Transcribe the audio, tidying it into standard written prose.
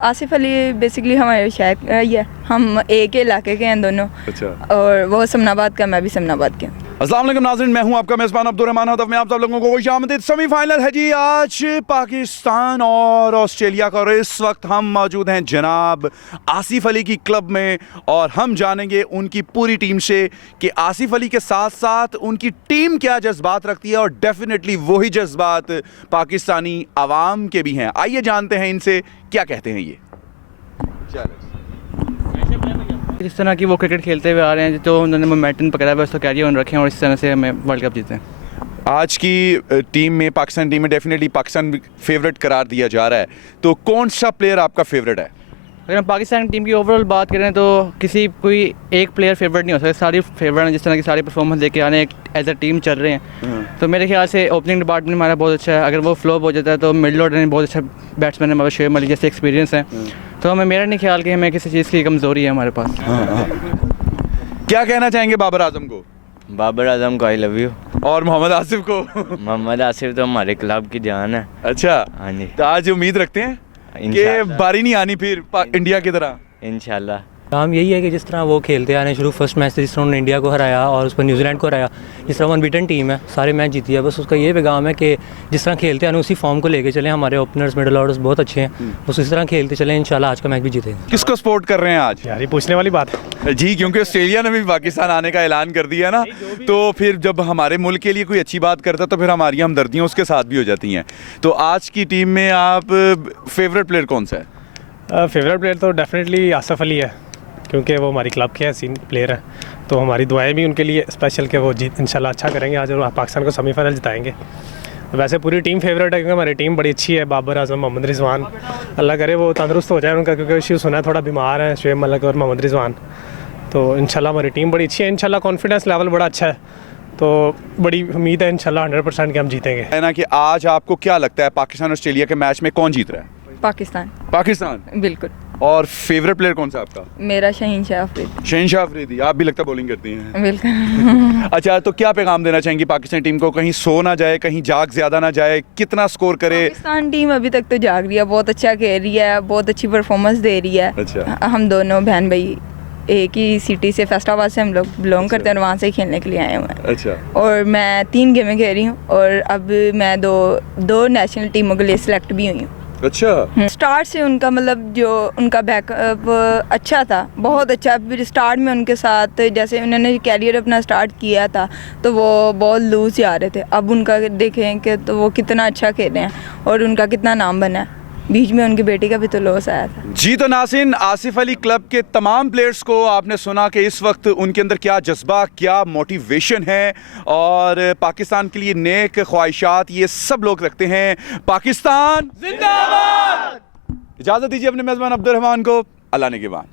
Asif Ali basically हमारे शायद ये हम एक ही इलाके के हैं दोनों। अच्छा। और वो समनाबाद का, मैं भी समनाबाद का। अस्सलाम वालेकुम नाज़रीन, मैं हूं आपका मेज़बान अब्दुर्रहमान हदफ में आप सब लोगों को खुशामदीद। सेमीफाइनल है जी आज पाकिस्तान और ऑस्ट्रेलिया का, और इस वक्त हम मौजूद हैं जनाब आसिफ अली की क्लब में और हम जानेंगे उनकी पूरी टीम से कि आसिफ अली के साथ साथ उनकी टीम क्या जज्बात रखती है, और डेफिनेटली वही जज्बात पाकिस्तानी आवाम के भी हैं। आइए जानते हैं इनसे क्या कहते हैं ये। जिस तरह की वो क्रिकेट खेलते हुए आ रहे हैं, जो उन्होंने मोमेंटम पकड़ा है उसको कैरी ऑन रखें और इस तरह से हमें वर्ल्ड कप जीतें। आज की टीम में, पाकिस्तान टीम में डेफिनेटली पाकिस्तान फेवरेट करार दिया जा रहा है, तो कौन सा प्लेयर आपका फेवरेट है? अगर हम पाकिस्तान टीम की ओवरऑल बात करें तो किसी कोई एक प्लेयर फेवरेट नहीं हो सकता, सारी फेवरेट हैं। जिस तरह की सारी परफॉर्मेंस लेके आ रहे हैं, एज अ टीम चल रहे हैं, तो मेरे ख्याल से ओपनिंग डिपार्टमेंट हमारा बहुत अच्छा है। अगर वो फ्लॉप हो जाता है तो मिडल ऑर्डर में बहुत अच्छा बैट्समैन है हमारा, शोएब मलिक जैसे एक्सपीरियंस है, तो हमें मेरा नहीं ख्याल कि हमें किसी चीज़ की कमज़ोरी है हमारे पास। क्या कहना चाहेंगे बाबर आजम को? बाबर आजम को आई लव यू। और मोहम्मद आसिफ को? मोहम्मद आसिफ तो हमारे क्लब की जान है। अच्छा, हाँ जी, तो आज उम्मीद रखते हैं कि इंशाल्लाह। बारी नहीं आनी फिर इंडिया की तरह। इंशाल्लाह। काम यही है कि जिस तरह वो खेलते आ रहे हैं शुरू फर्स्ट मैच से, जिस तरह उन्होंने इंडिया को हराया और उस पर न्यूजीलैंड को हराया, जिस तरह अनबीटन टीम है, सारे मैच जीती है, बस उसका ये पैगाम है कि जिस तरह खेलते हैं उसी फॉर्म को लेके चलें। हमारे ओपनर्स, मिडल ऑर्डर्स बहुत अच्छे हैं, बस उसी तरह खेलते चलें, इंशाल्लाह आज का मैच भी जीतेंगे। किसको सपोर्ट कर रहे हैं आज? यार ये पूछने वाली बात है जी, क्योंकि ऑस्ट्रेलिया ने भी पाकिस्तान आने का ऐलान कर दिया ना, तो फिर जब हमारे मुल्क के लिए कोई अच्छी बात करता है तो फिर हमारी हमदर्दियाँ उसके साथ भी हो जाती हैं। तो आज की टीम में आप फेवरेट प्लेयर कौन सा है? फेवरेट प्लेयर तो डेफिनेटली आसिफ अली है, क्योंकि वो हमारी क्लब के सीन प्लेयर हैं, तो हमारी दुआएं भी उनके लिए स्पेशल कि वो जीत इंशाल्लाह अच्छा करेंगे आज और पाकिस्तान को सेमीफाइनल जिताएंगे। वैसे पूरी टीम फेवरेट है, क्योंकि हमारी टीम बड़ी अच्छी है। बाबर आजम, मोहम्मद रिजवान, अल्लाह करे वो तंदुरुस्त हो जाए उनका, क्योंकि इश्यू सुना है थोड़ा बीमार है शोएब मलिक और मोहम्मद रिजवान। तो इंशाल्लाह हमारी टीम बड़ी अच्छी है, इंशाल्लाह कॉन्फिडेंस लेवल बड़ा अच्छा है, तो बड़ी उम्मीद है इंशाल्लाह 100% कि हम जीतेंगे। है ना कि आज आपको क्या लगता है पाकिस्तान ऑस्ट्रेलिया के मैच में कौन जीत रहा है? पाकिस्तान। पाकिस्तान। बिल्कुल। और फेवरेट प्लेयर कौन सा आपका? मेरा शहीन शाह अफरीदी। शहनशाह अफरीदी। आप भी लगता बॉलिंग करती हैं। बिल्कुल। अच्छा, तो क्या पैगाम देना चाहेंगी पाकिस्तान टीम को? कहीं सो ना जाए, कहीं जाग ज्यादा ना जाए, कितना स्कोर करे? पाकिस्तान टीम अभी तक तो जाग रही है, बहुत अच्छा खेल रही है, बहुत अच्छी परफॉर्मेंस दे रही है। अच्छा। हम दोनों बहन भाई एक ही सिटी से, फैसलाबाद से हम लोग बिलोंग करते हैं और वहाँ से ही खेलने के लिए आए हुए हैं। अच्छा। और मैं 3 गेमें खेल रही हूँ और अब मैं दो नेशनल टीमों के लिए सिलेक्ट भी हुई हूँ। अच्छा। स्टार्ट से उनका मतलब जो उनका बैकअप अच्छा था, बहुत अच्छा। फिर स्टार्ट में उनके साथ जैसे उन्होंने कैरियर अपना स्टार्ट किया था तो वो बहुत लूज जा रहे थे, अब उनका देखें कि तो वो कितना अच्छा खेल रहे हैं और उनका कितना नाम बना है। बीच में उनकी बेटी का भी तो लॉस आया था। जी, तो नाज़रीन, आसिफ अली क्लब के तमाम प्लेयर्स को आपने सुना कि इस वक्त उनके अंदर क्या जज्बा, क्या मोटिवेशन है, और पाकिस्तान के लिए नेक ख्वाहिशात ये सब लोग रखते हैं। पाकिस्तान जिंदाबाद। इजाज़त दीजिए अपने मेज़बान अब्दुर्रहमान को। अल्लाह ने के बाद।